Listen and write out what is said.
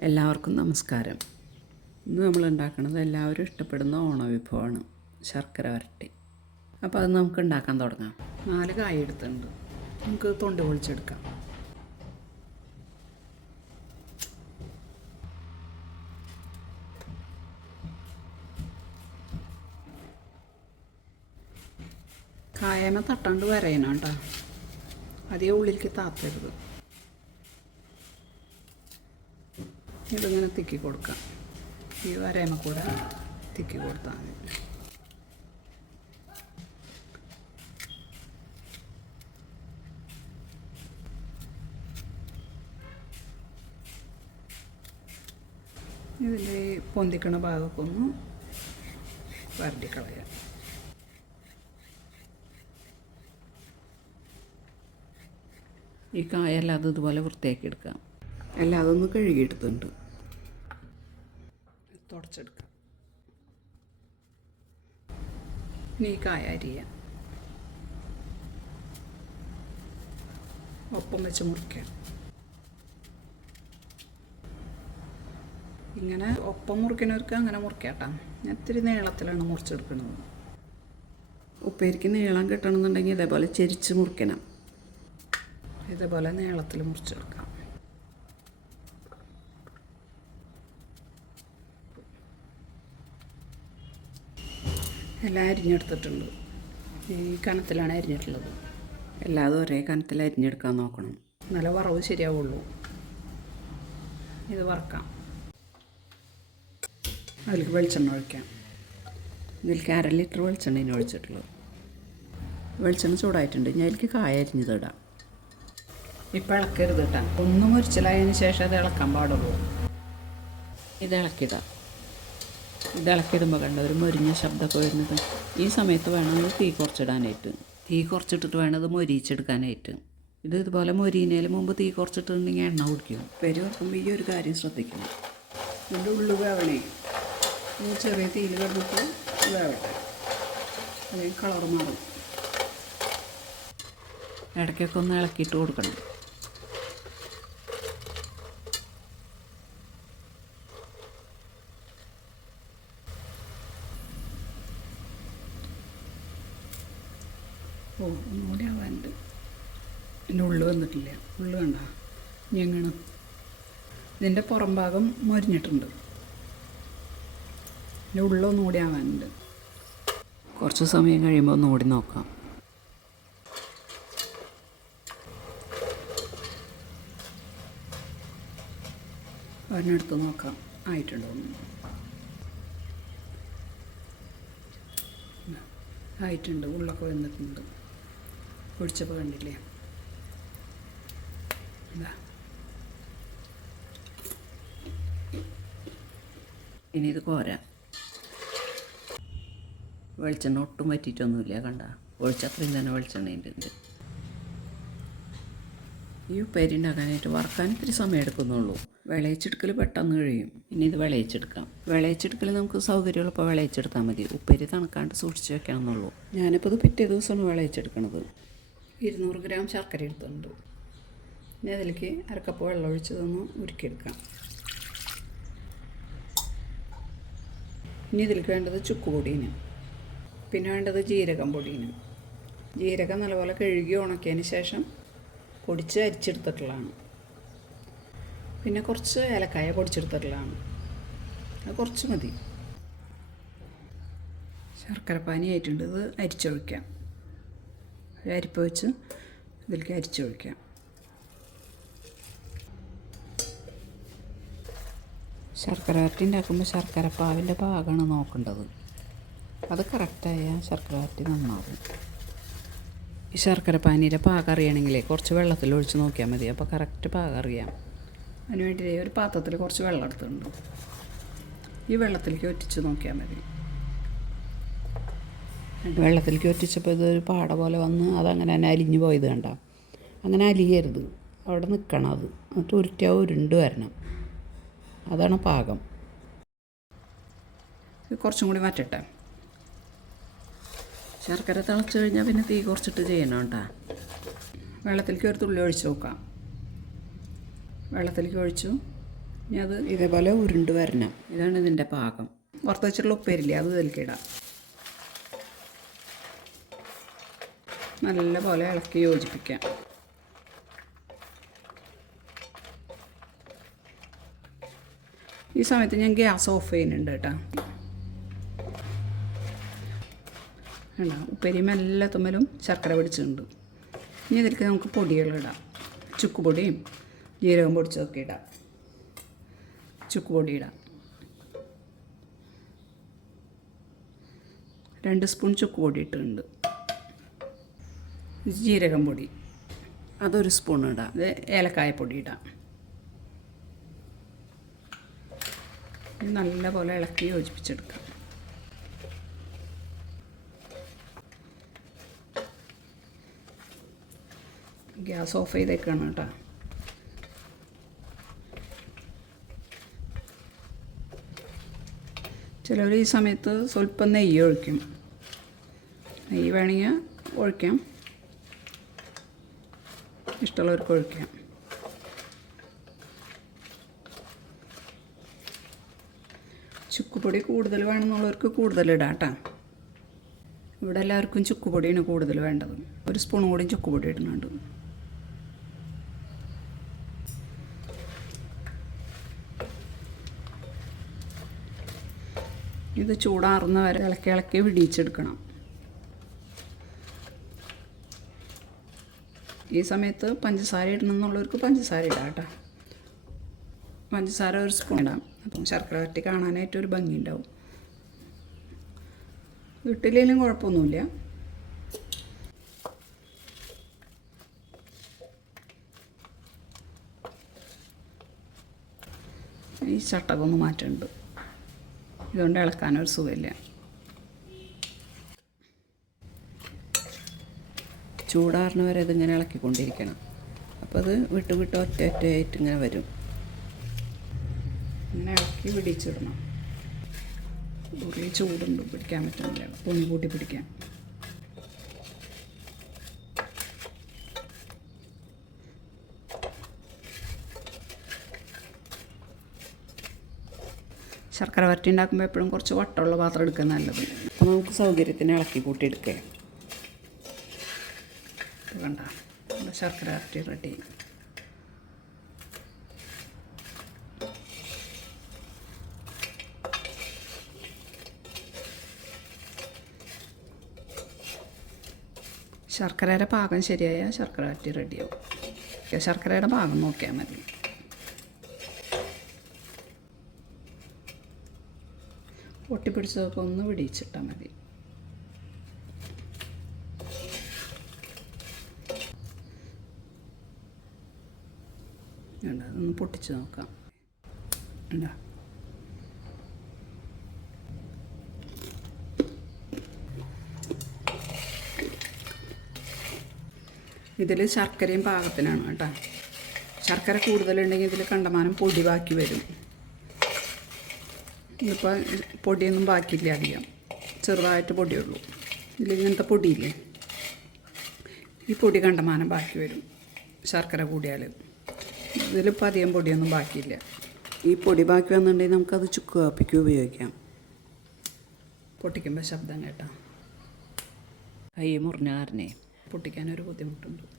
എല്ലാവർക്കും നമസ്കാരം. ഇന്ന് നമ്മൾ ഉണ്ടാക്കുന്നത് എല്ലാവരും ഇഷ്ടപ്പെടുന്ന ഓണവിഭവമാണ് ശർക്കര വരട്ടി. അപ്പോൾ അത് നമുക്ക് ഉണ്ടാക്കാൻ തുടങ്ങാം. നാല് കായ എടുത്തുണ്ട് നമുക്ക് തൊണ്ട് പൊളിച്ചെടുക്കാം. കായമ തട്ടാണ്ട് വരയണം കേട്ടോ. അധികം ഉള്ളിലേക്ക് താത്തരുത്. ഇതിങ്ങനെ തിക്കി കൊടുക്കാം. ഈ വരയമ കൂടെ തിക്കി കൊടുത്താൽ മതി. ഇതിന്റെ ഈ പൊന്തിക്കണ ഭാഗമൊക്കെ ഒന്ന് വരട്ടിക്കളയാം ഈ കായെല്ലാം അത് ഇതുപോലെ വൃത്തിയാക്കി എടുക്കാം. എല്ലാം അതൊന്ന് കഴുകിയെടുത്തിട്ടുണ്ട്. തുടച്ചെടുക്കാം. ഇനി കായ അരിയാം ഒപ്പം വെച്ച് മുറിക്കാം. ഇങ്ങനെ ഒപ്പം മുറിക്കുന്നവർക്ക് അങ്ങനെ മുറിക്കാട്ടാ ഞാൻ ഇത്തിരി നീളത്തിലാണ് മുറിച്ചെടുക്കുന്നത്. ഉപ്പേരിക്ക് നീളം കിട്ടണമെന്നുണ്ടെങ്കിൽ ഇതേപോലെ ചെരിച്ച് മുറിക്കണം. ഇതേപോലെ നീളത്തിൽ മുറിച്ചെടുക്കാം. എല്ലാം അരിഞ്ഞെടുത്തിട്ടുണ്ട്. ഈ കനത്തിലാണ് അരിഞ്ഞിട്ടുള്ളത്. എല്ലാതും ഒരേ കനത്തിൽ അരിഞ്ഞെടുക്കാൻ നോക്കണം. നല്ല വറവ് ശരിയാവുള്ളൂ. ഇത് വറക്കാം. അതിലേക്ക് വെളിച്ചെണ്ണ ഒഴിക്കാം. ഇതിലേക്ക് അര ലിറ്റർ വെളിച്ചെണ്ണ ഇനി ഒഴിച്ചിട്ടുള്ളത്. വെളിച്ചെണ്ണ ചൂടായിട്ടുണ്ട്. ഞാൻ അതിലേക്ക് കായ അരിഞ്ഞതിടാം. ഇപ്പം ഇളക്കരുത് കേട്ടോ. ഒന്നും മുരിച്ചിലായതിന് ശേഷം അത് ഇളക്കാൻ പാടുള്ളൂ. ഇത് ഇളക്കിടാം. ഇത് ഇളക്കിടുമ്പോൾ കണ്ട? ഒരു മൊരിഞ്ഞ ശബ്ദമൊക്കെ വരുന്നത്. ഈ സമയത്ത് വേണം തീ കുറച്ചിടാനായിട്ട്. തീ കുറച്ചിട്ടിട്ട് വേണം ഇത് മൊരിച്ചെടുക്കാനായിട്ട് ഇത് ഇതുപോലെ മൊരിയിനേലും മുമ്പ് തീ കുറച്ചിട്ടുണ്ടെങ്കിൽ എണ്ണ കുടിക്കും. പെരി വറക്കുമ്പോൾ ഈ ഒരു കാര്യം ശ്രദ്ധിക്കണം. ഇതിന്റെ ഉള്ളു വേവണേ. ചെറിയ തീയിൽ കിടന്നിട്ട് വേവട്ടെ. അല്ലെങ്കിൽ കളർ മാറും. ഇടയ്ക്കൊക്കെ ഒന്ന് ഇളക്കിയിട്ട് കൊടുക്കണം. ഓ ഒന്നുകൂടി ആവാനുണ്ട് എന്റെ ഉള്ളു വന്നിട്ടില്ല. ഉള്ളു കണ്ട? ഞെങ്ങണം ഇതിന്റെ പുറം ഭാഗം മൊരിഞ്ഞിട്ടുണ്ട്. എന്റെ ഉള്ളൊന്നുകൂടി ആവാനുണ്ട്. കുറച്ച് സമയം കഴിയുമ്പോൾ ഒന്ന് ഓടി നോക്കാം. ഒരെണ്ണെടുത്ത് നോക്കാം. ആയിട്ടുണ്ടോ ആയിട്ടുണ്ട്? ഉള്ളൊക്കെ വന്നിട്ടുണ്ട്. പൊടിച്ചപ്പോൾ കണ്ടില്ലേ? ഇതാ. ഇനി ഇത് കോരാം. വെളിച്ചെണ്ണ ഒട്ടും പറ്റിയിട്ടൊന്നുമില്ല കണ്ട? ഒഴിച്ചത്രയും തന്നെ വെളിച്ചെണ്ണ ഉണ്ട് ഈ ഉപ്പേരി വറക്കാൻ ഇത്തിരി സമയം എടുക്കുന്നുള്ളൂ. വിളയിച്ചെടുക്കൽ പെട്ടെന്ന് കഴിയും. ഇനി ഇത് വിളയിച്ചെടുക്കാം. വിളയിച്ചെടുക്കൽ നമുക്ക് സൗകര്യമുള്ളപ്പോൾ വിളയിച്ചെടുത്താൽ മതി. ഉപ്പേരി തണുക്കാണ്ട് സൂക്ഷിച്ച് വെക്കണമെന്നുള്ളൂ. ഞാനിപ്പോൾ ഇത് പിറ്റേ ദിവസമാണ് വിളയിച്ചെടുക്കണത്. ഇരുന്നൂറ് ഗ്രാം ശർക്കര എടുത്തിട്ടുണ്ട്. ഇനി അതിലേക്ക് അരക്കപ്പ് വെള്ളം ഒഴിച്ചതൊന്ന് ഉരുക്കിയെടുക്കാം. ഇനി ഇതിലേക്ക് വേണ്ടത് ചുക്ക് പൊടിയിന് പിന്നെ വേണ്ടത് ജീരകം പൊടിയിന് ജീരകം നല്ലപോലെ കഴുകി ഉണക്കിയതിന് ശേഷം പൊടിച്ച് അരിച്ചെടുത്തിട്ടുള്ളതാണ്. പിന്നെ കുറച്ച് ഏലക്കായ പൊടിച്ചെടുത്തിട്ടുള്ളതാണ്. അത് കുറച്ച് മതി. ശർക്കര പാനി ആയിട്ടുണ്ട്. ഇത് അരിച്ചൊഴിക്കാം. അരിപ്പ് വെച്ച് ഇതിലേക്ക് അരിച്ചു ഒഴിക്കാം. ശർക്കര വരട്ടി ഉണ്ടാക്കുമ്പോൾ ശർക്കര പാവിന്റെ പാകമാണ് നോക്കേണ്ടത്. അത് കറക്റ്റായ ശർക്കര വരട്ടി നന്നാവും. ഈ ശർക്കര പാനീന്റെ പാകം അറിയണമെങ്കിൽ കുറച്ച് വെള്ളത്തിൽ ഒഴിച്ച് നോക്കിയാൽ മതി. അപ്പോൾ കറക്റ്റ് പാകം അറിയാം. അതിന് വേണ്ടി ഒരു പാത്രത്തിൽ കുറച്ച് വെള്ളം എടുത്തിട്ടുണ്ട് ഈ വെള്ളത്തിലേക്ക് ഒറ്റിച്ച് നോക്കിയാൽ മതി. വെള്ളത്തിലേക്ക് ഒറ്റിച്ചപ്പോൾ ഇതൊരു പാട പോലെ വന്ന് അതങ്ങനെ തന്നെ അലിഞ്ഞു പോയത് കണ്ട? അങ്ങനെ അലിയരുത്. അവിടെ നിൽക്കണം അത്. എന്നിട്ട് ഉരുട്ടിയാ ഉരുണ്ട് വരണം. അതാണ് പാകം. കുറച്ചും കൂടി മാറ്റട്ടെ. ശർക്കര തിളച്ച് കഴിഞ്ഞാൽ പിന്നെ തീ കുറച്ചിട്ട് ചെയ്യണം കേട്ടോ. വെള്ളത്തിലേക്ക് ഒരു തുള്ളി ഒഴിച്ച് നോക്കാം. വെള്ളത്തിലേക്ക് ഒഴിച്ചു. ഇനി അത് ഇതേപോലെ ഉരുണ്ട് വരണം. ഇതാണ് ഇതിന്റെ പാകം. പുറത്ത് വെച്ചിട്ടുള്ള ഉപ്പേരില്ലേ? അത് ഇതിലേക്കിടാം നല്ല പോലെ ഇളക്കി യോജിപ്പിക്കാം. ഈ സമയത്ത് ഞാൻ ഗ്യാസ് ഓഫ് ചെയ്യുന്നുണ്ട് കേട്ടോ. വേണ്ട ഉപ്പേരി എല്ലാത്തുമ്മലും ശർക്കര പിടിച്ചിട്ടുണ്ട്. ഇനി ഇതിലേക്ക് നമുക്ക് പൊടികളിടാം ചുക്കുപൊടിയും ജീരകം പൊടിച്ചതൊക്കെ ഇടാം. ചുക്കുപൊടി ഇടാം. രണ്ട് സ്പൂൺ ചുക്കുപൊടി ഇട്ടിട്ടുണ്ട്. ജീരകം പൊടി അതൊരു സ്പൂൺ ഇടാം അത് ഏലക്കായപ്പൊടി ഇടാം നല്ലപോലെ ഇളക്കി യോജിപ്പിച്ചെടുക്കാം. ഗ്യാസ് ഓഫ് ചെയ്തേക്കാണ് കേട്ടോ. ചിലവർ ഈ സമയത്ത് സ്വല്പം നെയ്യ് ഒഴിക്കും. നെയ്യ് വേണമെങ്കിൽ ഒഴിക്കാം. ഇഷ്ടമുള്ളവർക്ക് ഒഴിക്കാം ചുക്കുപൊടി കൂടുതൽ വേണമെന്നുള്ളവർക്ക് കൂടുതൽ ഇടാം കേട്ടോ. ഇവിടെ എല്ലാവർക്കും ചുക്കുപൊടിയാണ് കൂടുതൽ വേണ്ടത്. ഒരു സ്പൂൺ കൂടി ചുക്കുപൊടി ഇടുന്നുണ്ട്. ഇത് ചൂടാറുന്ന വരെ ഇളക്കി ഇളക്കി വിടിയിച്ചെടുക്കണം. ഈ സമയത്ത് പഞ്ചസാര ഇടണം എന്നുള്ളവർക്ക് പഞ്ചസാര ഇടാം കേട്ടോ. പഞ്ചസാര ഒരു സ്പൂൺ ഇടാം. അപ്പം ശർക്കര വരട്ടി കാണാനായിട്ട് ഒരു ഭംഗി ഉണ്ടാവും. ഇട്ടില്ലെങ്കിലും കുഴപ്പമൊന്നുമില്ല. ഈ ചട്ടകൊന്ന് മാറ്റുന്നുണ്ട് ഇതുകൊണ്ട് ഇളക്കാനൊരു സുഖമില്ല. ചൂടാറിന് വരെ ഇതിങ്ങനെ ഇളക്കിക്കൊണ്ടിരിക്കണം. അപ്പോൾ അത് വിട്ട് വിട്ട് ഒറ്റ ഒറ്റയായിട്ട് ഇങ്ങനെ വരും. പിന്നെ ഇളക്കി പിടിച്ചിടണം. ഉരുളി ചൂടുണ്ട് പിടിക്കാൻ പറ്റുന്നില്ല. തുണി കൂട്ടി പിടിക്കാൻ. ശർക്കര വരട്ടി ഉണ്ടാക്കുമ്പോൾ എപ്പോഴും കുറച്ച് വട്ടമുള്ള പാത്രം എടുക്കുന്നത് നല്ലത്. അപ്പോൾ നമുക്ക് സൗകര്യത്തിന് ഇളക്കി കൂട്ടി എടുക്കുക നമ്മുടെ ശർക്കര വരട്ടി റെഡി. ശർക്കരയുടെ പാകം ശരിയായാൽ ശർക്കര വരട്ടി റെഡിയാവും. ശർക്കരയുടെ പാകം നോക്കിയാൽ മതി. ഒട്ടിപ്പിടിച്ചതൊക്കെ ഒന്ന് പിടിച്ചിട്ടാൽ മതി. വേണ്ട അതൊന്ന് പൊട്ടിച്ച് നോക്കാം. ഉണ്ടോ ഇതിൽ ശർക്കരയും പാകത്തിനാണ് കേട്ടോ. ശർക്കര കൂടുതലുണ്ടെങ്കിൽ ഇതിൽ കണ്ടമാനം പൊടി ബാക്കി വരും. ഇതിപ്പോൾ പൊടിയൊന്നും ബാക്കിയില്ല അധികം. ചെറുതായിട്ട് പൊടിയുള്ളൂ. ഇതിൽ ഇങ്ങനത്തെ പൊടിയില്ലേ? ഈ പൊടി കണ്ടമാനം ബാക്കി വരും. ശർക്കര കൂടിയാൽ. ഇതിലിപ്പോൾ അധികം പൊടിയൊന്നും ബാക്കിയില്ല. ഈ പൊടി ബാക്കി വന്നിട്ടുണ്ടെങ്കിൽ നമുക്കത് ചുക്ക് കാപ്പിക്ക് ഉപയോഗിക്കാം. പൊട്ടിക്കുമ്പോൾ ശബ്ദം കേട്ടോ. കൈ മുറിഞ്ഞ കാരണേ. പൊട്ടിക്കാനൊരു ബുദ്ധിമുട്ടുണ്ട്.